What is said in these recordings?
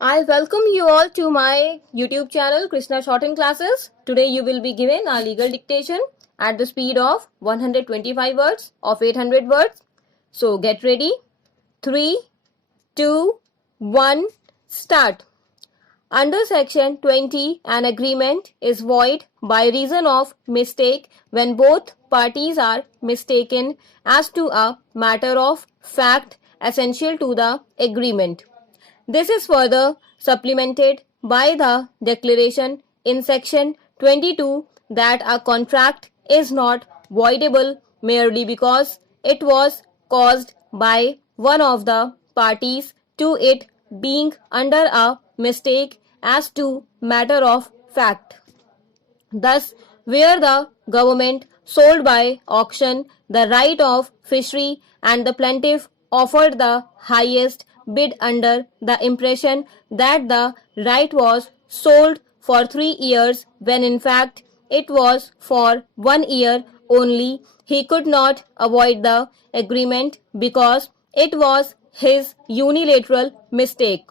I welcome you all to my YouTube channel Krishna Shorten Classes. Today you will be given a legal dictation at the speed of 125 words of 800 words. So get ready. 3, 2, 1, start. Under section 20, an agreement is void by reason of mistake when both parties are mistaken as to a matter of fact essential to the agreement. This is further supplemented by the declaration in section 22 that a contract is not voidable merely because it was caused by one of the parties to it being under a mistake as to matter of fact. Thus, where the government sold by auction the right of fishery and the plaintiff offered the highest bid under the impression that the right was sold for 3 years when in fact it was for 1 year only, he could not avoid the agreement because it was his unilateral mistake.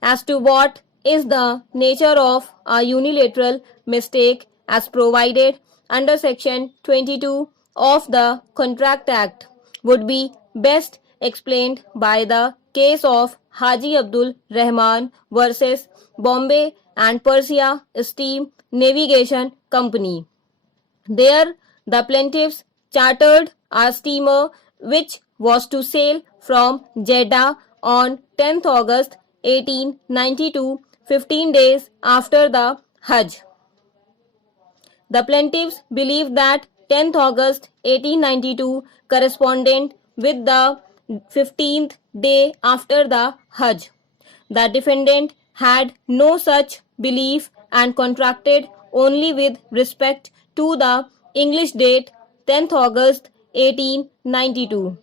As to what is the nature of a unilateral mistake as provided under section 22 of the Contract Act would be best explained by the case of Haji Abdul Rahman versus Bombay and Persia Steam Navigation Company. There, the plaintiffs chartered a steamer which was to sail from Jeddah on 10th August 1892, 15 days after the Hajj. The plaintiffs believed that 10th August 1892 corresponded with the 15th day after the Hajj. The defendant had no such belief and contracted only with respect to the English date 10th August 1892.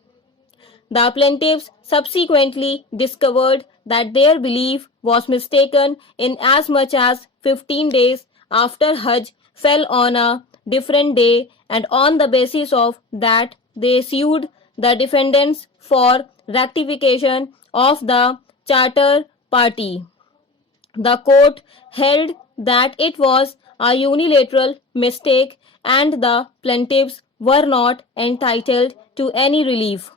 The plaintiffs subsequently discovered that their belief was mistaken inasmuch as 15 days after Hajj fell on a different day, and on the basis of that they sued the defendants for rectification of the charter party. The court held that it was a unilateral mistake and the plaintiffs were not entitled to any relief.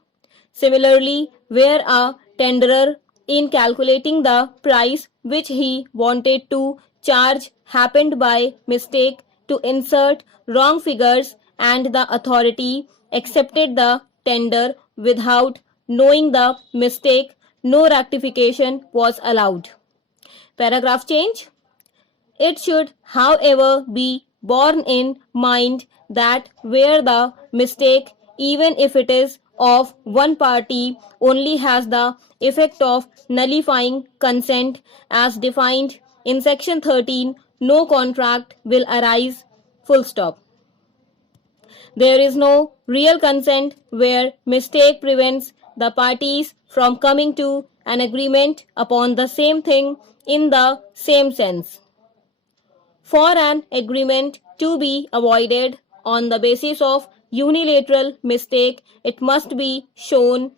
Similarly, where a tenderer, in calculating the price which he wanted to charge, happened by mistake to insert wrong figures and the authority accepted the tender without knowing the mistake, no rectification was allowed. Paragraph change. It should, however, be borne in mind that where the mistake, even if it is of one party, only has the effect of nullifying consent as defined in section 13, no contract will arise. Full stop. There is no real consent where mistake prevents the parties from coming to an agreement upon the same thing in the same sense. For an agreement to be avoided on the basis of unilateral mistake, it must be shown.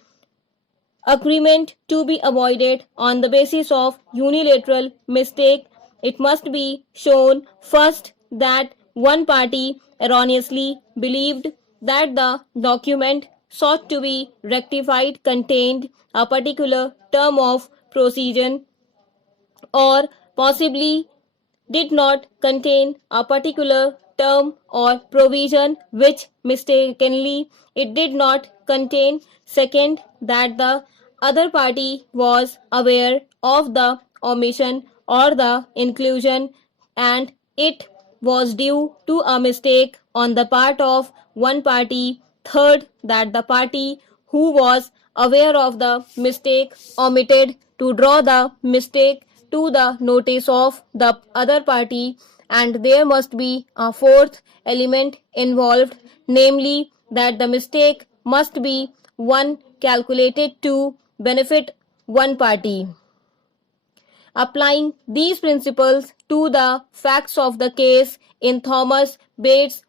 Agreement to be avoided on the basis of unilateral mistake, it must be shown first that one party erroneously believed that the document sought to be rectified contained a particular term of procedure or possibly did not contain a particular term or provision which mistakenly it did not contain. Second, that the other party was aware of the omission or the inclusion and it was due to a mistake on the part of one party. Third, that the party who was aware of the mistake omitted to draw the mistake to the notice of the other party, and there must be a fourth element involved, namely that the mistake must be one calculated to benefit one party. Applying these principles to the facts of the case in Thomas Bates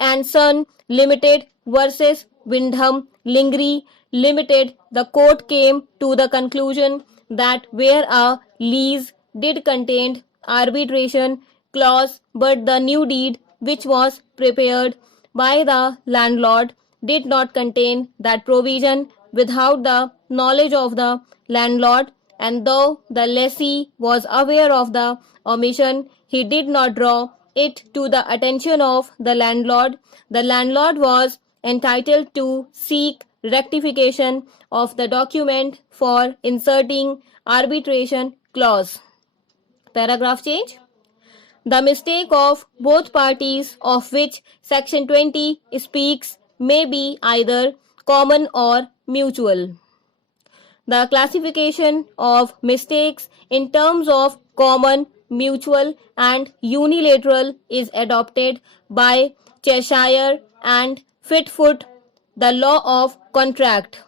and Son Limited versus Windham Lingerie Limited, the court came to the conclusion that where a lease did contain arbitration clause, but the new deed which was prepared by the landlord did not contain that provision without the knowledge of the landlord, and though the lessee was aware of the omission, he did not draw it to the attention of the landlord. The landlord was entitled to seek rectification of the document for inserting arbitration clause. Paragraph change. The mistake of both parties of which section 20 speaks may be either common or mutual. The classification of mistakes in terms of common, mutual, and unilateral is adopted by Cheshire and Fitfoot, the law of contract.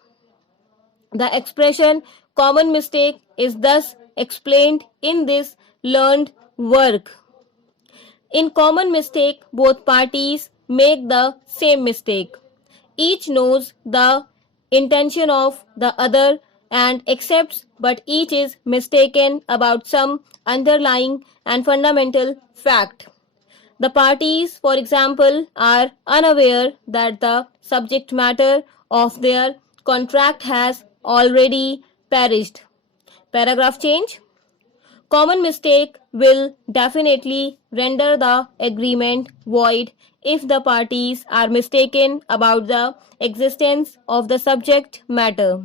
The expression common mistake is thus explained in this learned work. In common mistake, both parties make the same mistake. Each knows the intention of the other and accepts, but each is mistaken about some underlying and fundamental fact. The parties, for example, are unaware that the subject matter of their contract has already perished. Paragraph change. Common mistake will definitely render the agreement void if the parties are mistaken about the existence of the subject matter.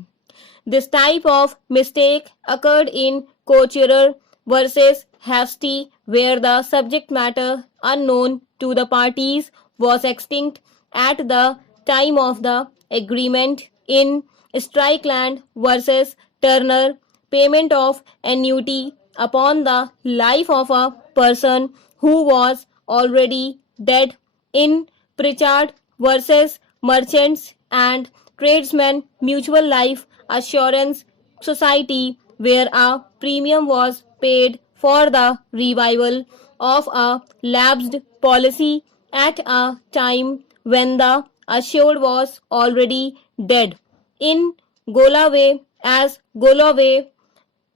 This type of mistake occurred in Couture versus Hasty, where the subject matter unknown to the parties was extinct at the time of the agreement. In Strickland versus Turner, payment of annuity upon the life of a person who was already dead. In Pritchard versus Merchants and Tradesmen Mutual Life Assurance Society, where a premium was paid for the revival of a lapsed policy at a time when the assured was already dead. In Golaway as Golaway,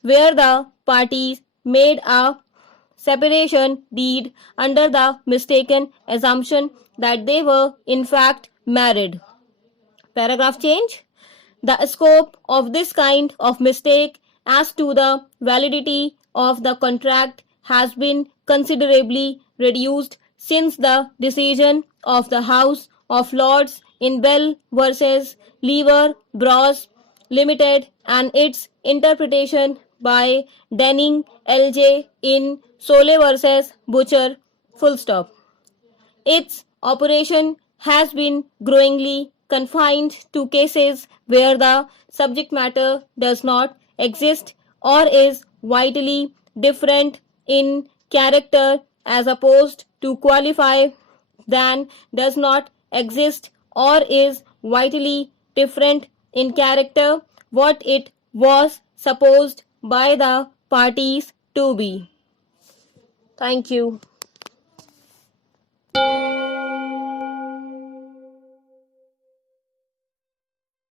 where the parties made a separation deed under the mistaken assumption that they were in fact married. Paragraph change. The scope of this kind of mistake as to the validity of the contract has been considerably reduced since the decision of the House of Lords in Bell versus Lever Bros Limited and its interpretation by Denning LJ in Sole versus Butcher. Full stop. Its operation has been growingly confined to cases where the subject matter does not exist or is widely different in character as opposed to qualify than does not exist or is widely different in character what it was supposed by the parties to be. Thank you.